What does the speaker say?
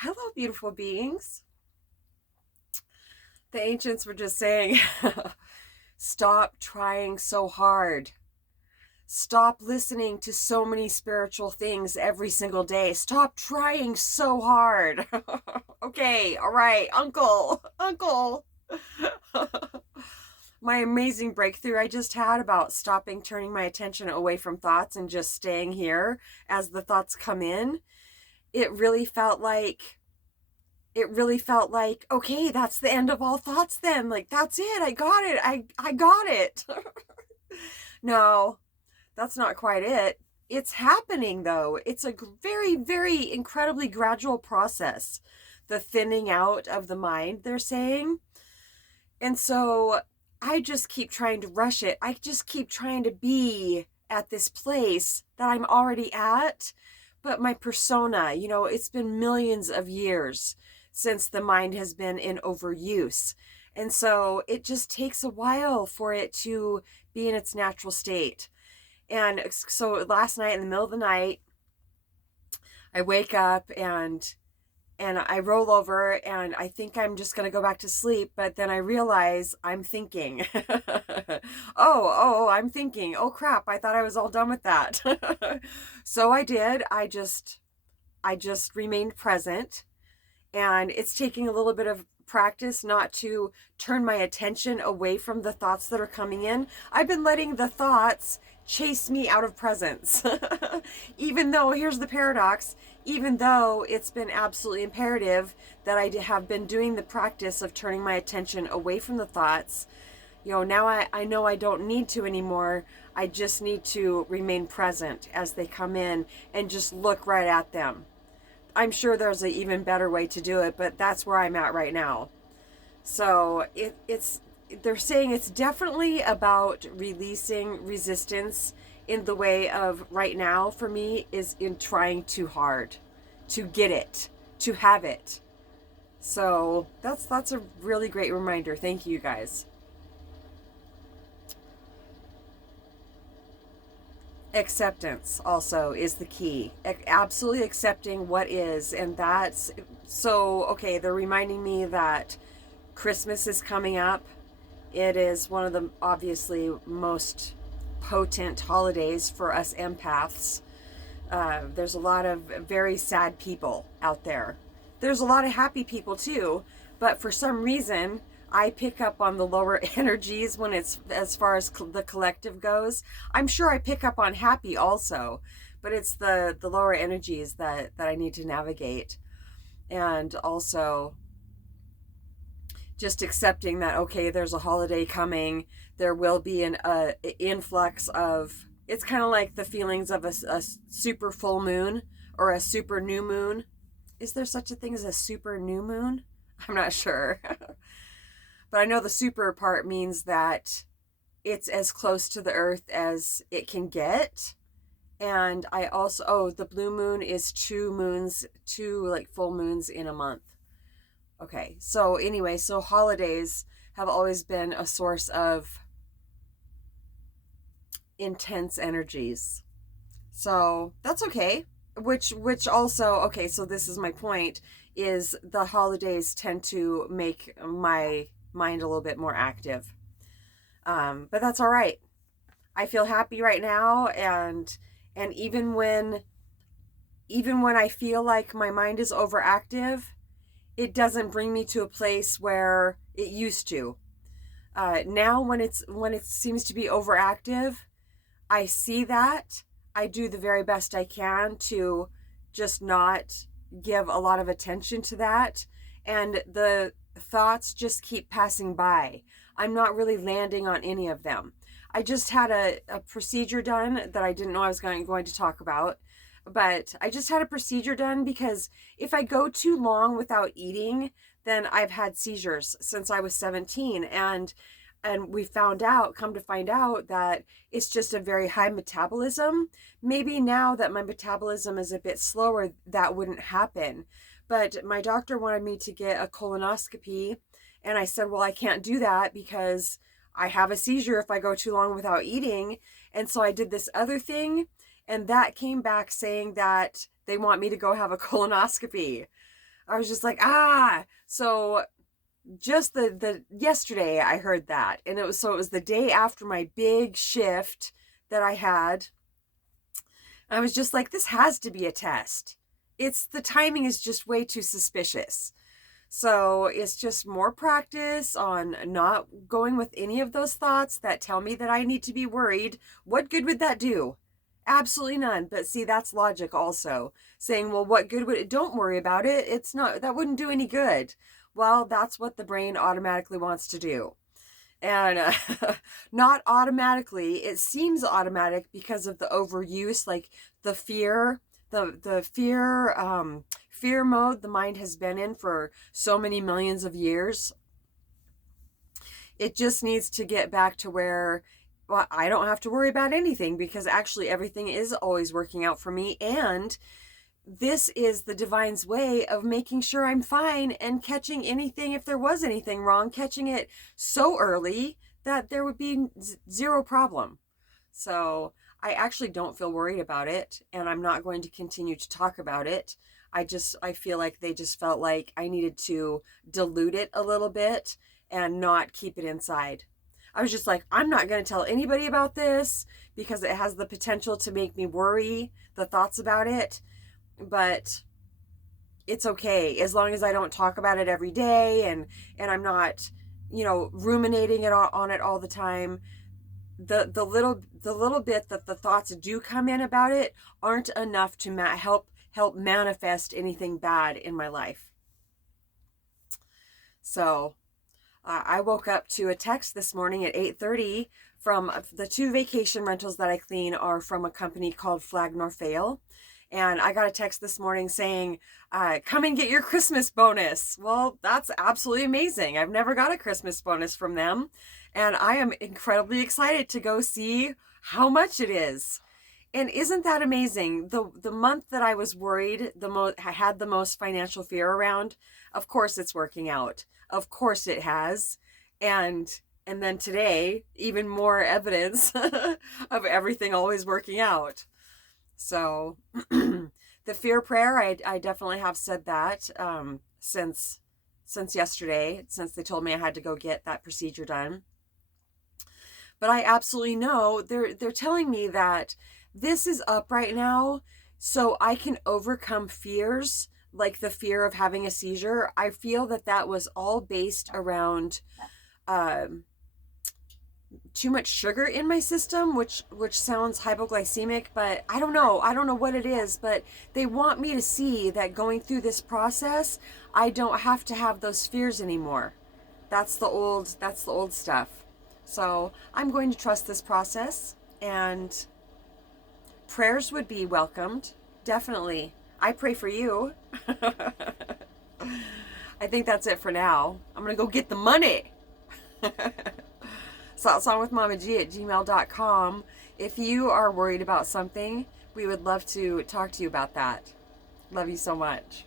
Hello, beautiful beings. The ancients were just saying, stop trying so hard. Stop listening to so many spiritual things every single day. Stop trying so hard. Okay, all right, uncle. My amazing breakthrough I just had about stopping turning my attention away from thoughts and just staying here as the thoughts come in. It really felt like okay, that's the end of all thoughts then. Like, that's it. I got it. I got it. No, that's not quite it. It's happening though. It's a very, very incredibly gradual process. The thinning out of the mind, they're saying. And so I just keep trying to rush it. I just keep trying to be at this place that I'm already at. But my persona, it's been millions of years since the mind has been in overuse. And so it just takes a while for it to be in its natural state. And so last night, in the middle of the night, I wake up and I roll over and I think I'm just going to go back to sleep, but then I realize I'm thinking. I'm thinking. Oh crap, I thought I was all done with that. So I did. I just remained present, and it's taking a little bit of practice not to turn my attention away from the thoughts that are coming in. I've been letting the thoughts chase me out of presence. Even though, here's the paradox, even though it's been absolutely imperative that I have been doing the practice of turning my attention away from the thoughts, now I know I don't need to anymore. I just need to remain present as they come in and just look right at them. I'm sure there's an even better way to do it, but that's where I'm at right now. So it's they're saying it's definitely about releasing resistance in the way of right now for me is in trying too hard to get it, to have it. So that's a really great reminder. Thank you guys. Acceptance also is the key. Absolutely accepting what is, and that's so okay. They're reminding me that Christmas is coming up. It is one of the obviously most potent holidays for us empaths. There's a lot of very sad people out there. There's a lot of happy people too, but for some reason, I pick up on the lower energies when it's as far as the collective goes. I'm sure I pick up on happy also, but it's the lower energies that I need to navigate. And also just accepting that okay, there's a holiday coming. There will be an influx of. It's kind of like the feelings of a super full moon or a super new moon. Is there such a thing as a super new moon? I'm not sure. But I know the super part means that it's as close to the earth as it can get. And I also, the blue moon is two like full moons in a month. Okay, so anyway, so holidays have always been a source of intense energies. So that's okay. Which also, okay, so this is my point, is the holidays tend to make my mind a little bit more active. But that's all right. I feel happy right now, and even when I feel like my mind is overactive, it doesn't bring me to a place where it used to. Now when it seems to be overactive, I see that. I do the very best I can to just not give a lot of attention to that. And the thoughts just keep passing by. I'm not really landing on any of them. I just had a procedure done that I didn't know I was going to talk about. But I just had a procedure done because if I go too long without eating, then I've had seizures since I was 17. And we come to find out that it's just a very high metabolism. Maybe now that my metabolism is a bit slower, that wouldn't happen. But my doctor wanted me to get a colonoscopy, and I said, well, I can't do that because I have a seizure if I go too long without eating. And so I did this other thing, and that came back saying that they want me to go have a colonoscopy. I was just like, ah. So just the yesterday I heard that, and it was the day after my big shift that I had. I was just like, this has to be a test. It's the timing is just way too suspicious. So it's just more practice on not going with any of those thoughts that tell me that I need to be worried. What good would that do? Absolutely none. But see, that's logic also. Saying, well, what good would it? Don't worry about it. It's not, that wouldn't do any good. Well, that's what the brain automatically wants to do. And not automatically, it seems automatic because of the overuse, like the fear, the fear mode the mind has been in for so many millions of years. It just needs to get back to where, well, I don't have to worry about anything because actually everything is always working out for me. And this is the divine's way of making sure I'm fine and catching anything, if there was anything wrong, catching it so early that there would be zero problem. So I actually don't feel worried about it, and I'm not going to continue to talk about it. I feel like they just felt like I needed to dilute it a little bit and not keep it inside. I was just like, I'm not going to tell anybody about this because it has the potential to make me worry, the thoughts about it. But it's okay as long as I don't talk about it every day, and I'm not, ruminating it on it all the time. The little bit that the thoughts do come in about it aren't enough to help manifest anything bad in my life. So I woke up to a text this morning at 8:30 from the 2 vacation rentals that I clean are from a company called Flag Nor Fail. And I got a text this morning saying, come and get your Christmas bonus. Well, that's absolutely amazing. I've never got a Christmas bonus from them. And I am incredibly excited to go see how much it is. And isn't that amazing? The month that I was worried, I had the most financial fear around, of course it's working out. Of course it has. And then today, even more evidence of everything always working out. So the fear prayer, I definitely have said that since yesterday, since they told me I had to go get that procedure done. But I absolutely know they're telling me that this is up right now so I can overcome fears like the fear of having a seizure. I feel that was all based around too much sugar in my system, which sounds hypoglycemic, but I don't know what it is, but they want me to see that going through this process, I don't have to have those fears anymore. That's the old stuff. So I'm going to trust this process, and prayers would be welcomed, definitely. I pray for you. I think that's it for now. I'm gonna go get the money. saltsongwithmamag@gmail.com. If you are worried about something, we would love to talk to you about that. Love you so much.